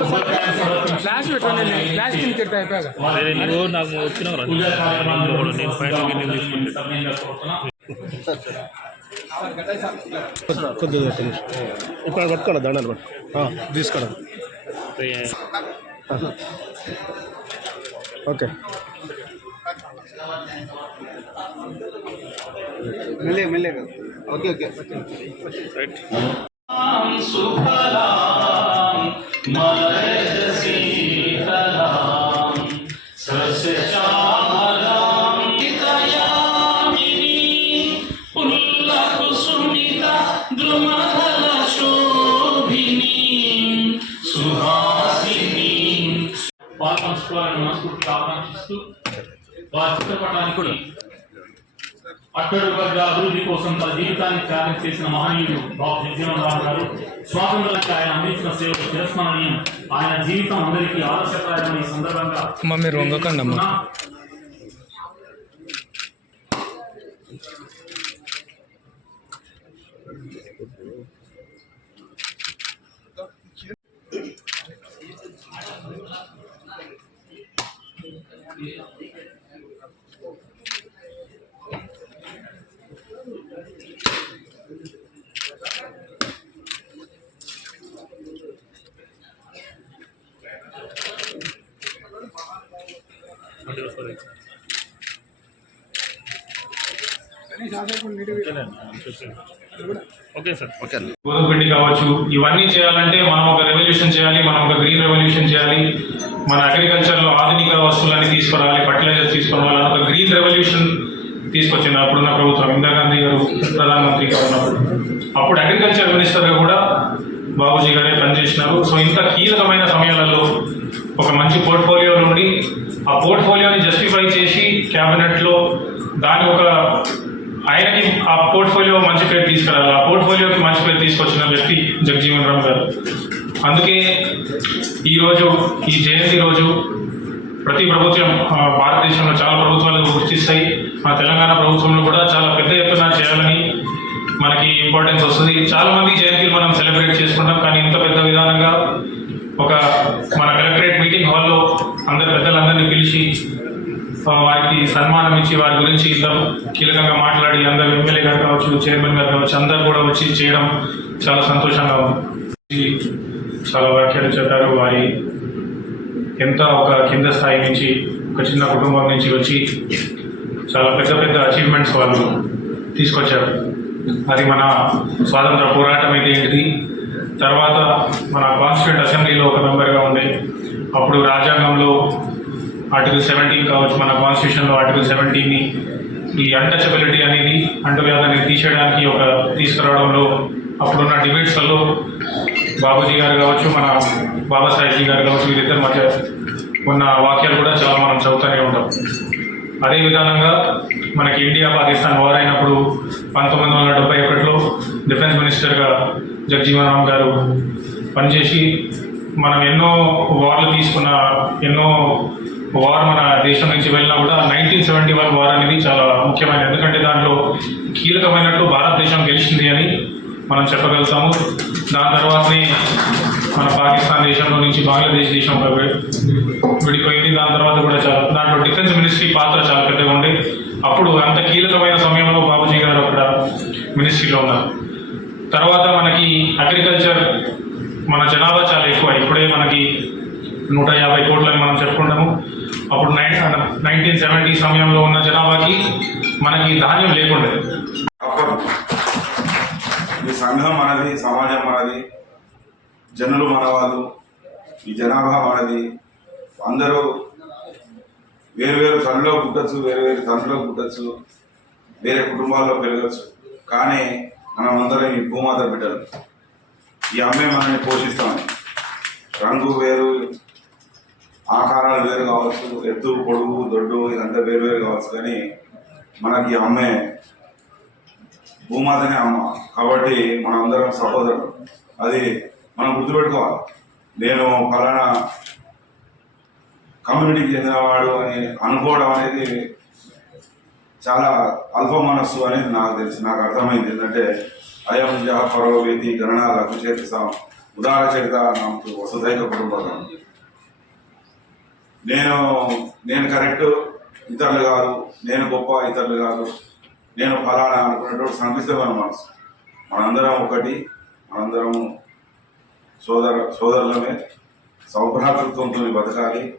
Class పెట్టండి class కింద తిడతా అయిపోయాక. నువ్వు నాకు వచ్చినావు నేను నేను పైన గిన్నె తీసుకుంటే. సమయంగా కోరుతున్నాం. కొద్దిగా. ఇప్పుడు పట్టుకోండి దండాలు పట్టు. తీసుకోండి ఓకే. మెల్లే మెల్లే ఓకే ఓకే. రైట్ పాల్పంచుకోవాలని మనస్ఫూర్తిగా ఆకాంక్షిస్తూ వారి చిత్రపటానికి అట్టడు వర్గ అభివృద్ధి కోసం తన జీవితాన్ని త్యాగం చేసిన మహనీయుడు బాబు జగజీవన్ గారు స్వాతంత్రానికి ఆయన అందించిన సేవలు చిరస్మరణీయం ఆయన జీవితం అందరికీ ఆదర్శప్రాయమని సందర్భంగా అమ్మ మీరు వంగకండి అమ్మ మళ్ళీ వస్తుంది ఓకే సార్ ఓకే గోధుమపిండి కావచ్చు. ఇవన్నీ చేయాలంటే మనం ఒక రెవల్యూషన్ చేయాలి మనం ఒక గ్రీన్ రెవల్యూషన్ చేయాలి. మన అగ్రికల్చర్లో ఆధునిక వస్తువులన్నీ తీసుకురావాలి ఫర్టిలైజర్స్ తీసుకురావాలి ఒక గ్రీన్ రెవల్యూషన్ తీసుకొచ్చింది అప్పుడున్న ప్రభుత్వం. ఇందిరాగాంధీ గారు ప్రధానమంత్రిగా ఉన్నప్పుడు. అప్పుడు అగ్రికల్చర్ మినిస్టర్గా కూడా బాబుజీ గారే పనిచేసినారు సో ఇంత కీలకమైన సమయాలలో ఒక మంచి పోర్ట్ఫోలియో నుండి ఆ పోర్ట్ఫోలియోని జస్టిఫై చేసి క్యాబినెట్లో దాని ఒక ఆయనకి ఆ పోర్ట్ఫోలియో మంచి పేరు తీసుకురావాలి ఆ పోర్ట్ఫోలియోకి మంచి పేరు తీసుకొచ్చిన వ్యక్తి జగజీవన్ రామ్ గారు. అందుకే ఈరోజు ఈ జయంతి రోజు ప్రతి ప్రభుత్వం భారతదేశంలో చాలా ప్రభుత్వాలు గుర్తిస్తాయి. మా తెలంగాణ ప్రభుత్వంలో కూడా చాలా పెద్ద ఎత్తున చేయాలని మనకి ఇంపార్టెన్స్ వస్తుంది. చాలా మంది జయంతిలు మనం సెలబ్రేట్ చేసుకుంటాం కానీ ఇంత పెద్ద విధానంగా ఒక మన కలెక్టరేట్ మీటింగ్ హాల్లో అందరు పెద్దలందరినీ పిలిచి వారికి సన్మానం ఇచ్చి వారి గురించి ఇంత కీలకంగా మాట్లాడి అందరు ఎమ్మెల్యే గారు కావచ్చు చైర్మన్ గారు కావచ్చు అందరు కూడా వచ్చి చేయడం చాలా సంతోషంగా ఉంది. చాలా వ్యాఖ్యలు చెప్పారు. వారి ఎంత ఒక కింద స్థాయి నుంచి ఒక చిన్న కుటుంబం నుంచి వచ్చి చాలా పెద్ద పెద్ద అచీవ్మెంట్స్ వాళ్ళు తీసుకొచ్చారు. అది మన స్వాతంత్ర పోరాటం అయితే ఏంటిది? తర్వాత మన కాన్స్టిట్యూంట్ అసెంబ్లీలో ఒక మెంబర్గా ఉండే అప్పుడు రాజ్యాంగంలో ఆర్టికల్ సెవెంటీన్ కావచ్చు మన కాన్స్టిట్యూషన్లో ఆర్టికల్ సెవెంటీన్ని ఈ అన్టచబిలిటీ అనేది అంటువ్యాధాన్ని తీసేయడానికి ఒక తీసుకురావడంలో అప్పుడున్న డిబేట్స్లలో బాబూజీ గారు కావచ్చు మన బాబాసాహెబ్జీ గారు కావచ్చు వీరిద్దరి మధ్య ఉన్న వాక్యాలు కూడా చాలా మనం చదువుతూనే ఉంటాం. అదే విధానంగా మనకి ఇండియా పాకిస్తాన్ వార్ అయినప్పుడు పంతొమ్మిది వందల డెబ్బై ఒకటిలో డిఫెన్స్ మినిస్టర్గా జగజీవన్ రామ్ గారు పనిచేసి మనం ఎన్నో వార్లు తీసుకున్న ఎన్నో వార్ మన దేశం నుంచి వెళ్ళినా కూడా నైన్టీన్ సెవెంటీ వన్ వార్ అనేది చాలా ముఖ్యమైనది. ఎందుకంటే దాంట్లో కీలకమైనట్టు భారతదేశం గెలిచింది అని మనం చెప్పగలుగుతాము. దాని తర్వాతనే మన పాకిస్తాన్ దేశంలో నుంచి బంగ్లాదేశ్ దేశం విడిపోయింది. దాని తర్వాత కూడా చాలా దాంట్లో డిఫెన్స్ మినిస్ట్రీ పాత్ర చాలా పెద్దగా ఉండే అప్పుడు అంత కీలకమైన సమయంలో బాబుజీ గారు అక్కడ మినిస్ట్రీలో ఉన్నారు. తర్వాత మనకి అగ్రికల్చర్ మన జనాభా చాలా ఎక్కువ. ఇప్పుడే మనకి నూట యాభై కోట్లని మనం చెప్పుకుంటాము. అప్పుడు నైన్ నైన్టీన్ సెవెంటీ సమయంలో ఉన్న జనాభాకి మనకి ధాన్యం లేకుండే. ఈ సంఘం మనది సమాజం మనది జనులు మనవాళ్ళు ఈ జనాభా మనది. అందరూ వేరు వేరు పుట్టచ్చు వేరువేరు వేరు తండ్రిలో పుట్టచ్చు వేరే కుటుంబాల్లో పెరగచ్చు. కానీ మనం అందరం ఈ భూమాత బిడ్డలు. ఈ అమ్మే మనల్ని పోషిస్తాం. రంగు వేరు ఆకారాలు వేరు కావచ్చు ఎత్తు పొడుగు దొడ్డు ఇదంతా వేరు వేరు కావచ్చు. కానీ మనకి ఈ అమ్మే భూమాతనే అమ్మ. కాబట్టి మనం అందరం సహోదరుడు అది మనం గుర్తుపెట్టుకోవాలి. నేను ఫలానా కమ్యూనిటీకి చెందినవాడు అని అనుకోవడం అనేది చాలా అల్ప మనస్సు అనేది నాకు తెలిసి. నాకు అర్థమైంది ఏంటంటే అయం జహ పరోవేది గణన చేస్తాను ఉదాహరణ చరిత నాకు వసతైక కుటుంబం నేను నేను కరెక్ట్ ఇతరులు కాదు. నేను గొప్ప ఇతరులు కాదు. నేను ఫలానా అనుకునేటువంటి సంక్లిష్టమైన మనసు. మనందరం ఒకటి మనందరం సోదర సోదరులమే సౌభ్రాతృత్వంతో బతకాలి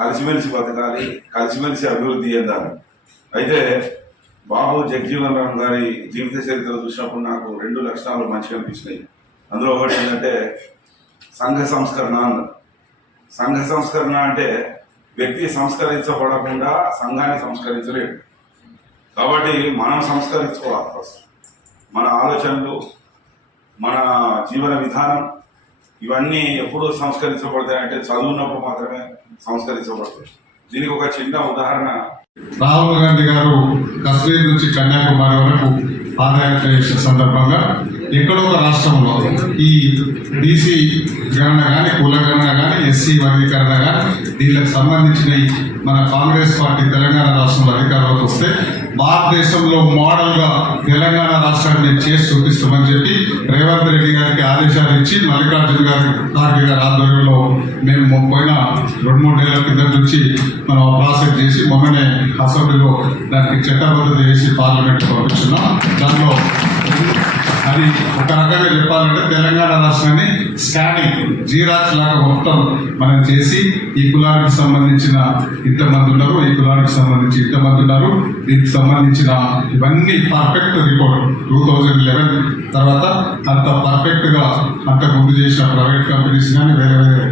కలిసిమెలిసి బతకాలి కలిసిమెలిసి అభివృద్ధి చెందాలి. అయితే బాబు జగజీవన్ రామ్ గారి జీవిత చరిత్ర చూసినప్పుడు నాకు రెండు లక్షణాలు మంచిగా అనిపించినాయి. అందులో ఒకటి ఏంటంటే సంఘ సంస్కరణ అన్నారు సంఘ సంస్కరణ అంటే వ్యక్తి సంస్కరించబడకుండా సంఘాన్ని సంస్కరించలేడు. కాబట్టి మనం సంస్కరించుకోవాలి ఫస్ట్ మన ఆలోచనలు మన జీవన విధానం ఇవన్నీ ఎప్పుడు సంస్కరించబడతాయి అంటే చదువున్నప్పుడు మాత్రమే సంస్కరించబడతాయి. దీనికి ఒక చిన్న ఉదాహరణ. రాహుల్ గాంధీ గారు కశ్మీర్ నుంచి కన్యాకుమారి వరకు పాదయాత్ర చేసిన సందర్భంగా ఎక్కడో ఒక రాష్ట్రంలో ఈ బీసీ గణన కానీ కుల గణన కానీ ఎస్సీ వర్గీకరణ కానీ దీనికి సంబంధించిన మన కాంగ్రెస్ పార్టీ తెలంగాణ రాష్ట్రంలో అధికారంలోకి వస్తే భారతదేశంలో మోడల్గా తెలంగాణ రాష్ట్రాన్ని చేసి చూపిస్తామని చెప్పి రేవంత్ రెడ్డి గారికి ఆదేశాలు ఇచ్చి మల్లికార్జున గారి ఖార్గే గారి ఆధ్వర్యంలో మేము పోయిన రెండు మూడు నెలల కింద నుంచి మనం ప్రాసెస్ చేసి మొన్ననే అసెంబ్లీలో దానికి చట్టబద్ధత చేసి పార్లమెంట్ పంపించున్నాం. దానిలో అది ఒక రకంగా చెప్పాలంటే తెలంగాణ రాష్ట్రాన్ని స్కానింగ్ జీరాక్స్ లాగా మొత్తం మనం చేసి ఈ కులానికి సంబంధించిన ఇంతమంది ఉన్నారు ఈ కులానికి సంబంధించి ఇంతమంది ఉన్నారు దీనికి సంబంధించిన ఇవన్నీ perfect report two thousand eleven తర్వాత అంత పర్ఫెక్ట్గా అంత ముందు చేసిన ప్రైవేట్ కంపెనీస్ కానీ వేరే వేరే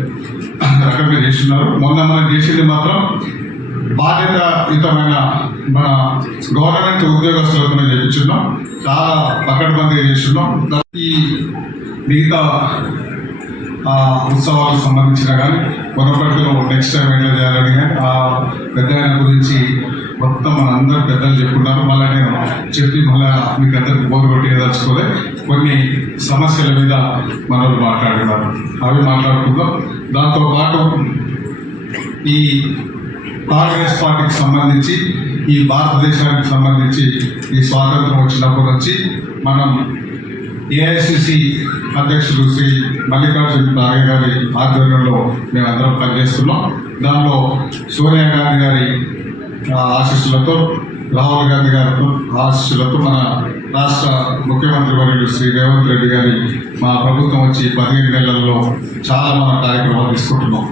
రకంగా చేస్తున్నారు. మొన్న మనం చేసింది మాత్రం బాధ్యతయుతమైన మన గవర్నమెంట్ ఉద్యోగస్తులతో చేయించున్నాం చాలా పకడ్బందీగా చేస్తున్నాం. ఈ మిగతా ఆ ఉత్సవాలకు సంబంధించిన కానీ మునపటిలో నెక్స్ట్ టైం ఎట్లా చేయాలని కానీ ఆ పెద్ద గురించి మొత్తం మన అందరూ పెద్దలు చెప్పుకున్నారు. మళ్ళీ నేను చెప్పి మళ్ళీ మీకు అందరికి బోరు కొట్టేదలుచుకోలే కొన్ని సమస్యల మీద మనోళ్ళు మాట్లాడుతున్నారు అవి మాట్లాడుకుందాం. దాంతో పాటు ఈ కాంగ్రెస్ పార్టీకి సంబంధించి ఈ భారతదేశానికి సంబంధించి ఈ స్వాతంత్రం వచ్చినప్పటి నుంచి మనం ఏఐసిసి అధ్యక్షుడు శ్రీ మల్లికార్జున ఖార్గే గారి ఆధ్వర్యంలో మేమందరం పనిచేస్తున్నాం. దానిలో సోనియా గాంధీ గారి ఆశీస్సులతో రాహుల్ గాంధీ గారి ఆశీస్సులతో మన రాష్ట్ర ముఖ్యమంత్రి వర్యులు శ్రీ రేవంత్ రెడ్డి గారి మా ప్రభుత్వం వచ్చి పదిహేను నెలల్లో చాలా మన కార్యక్రమాలు తీసుకుంటున్నాం.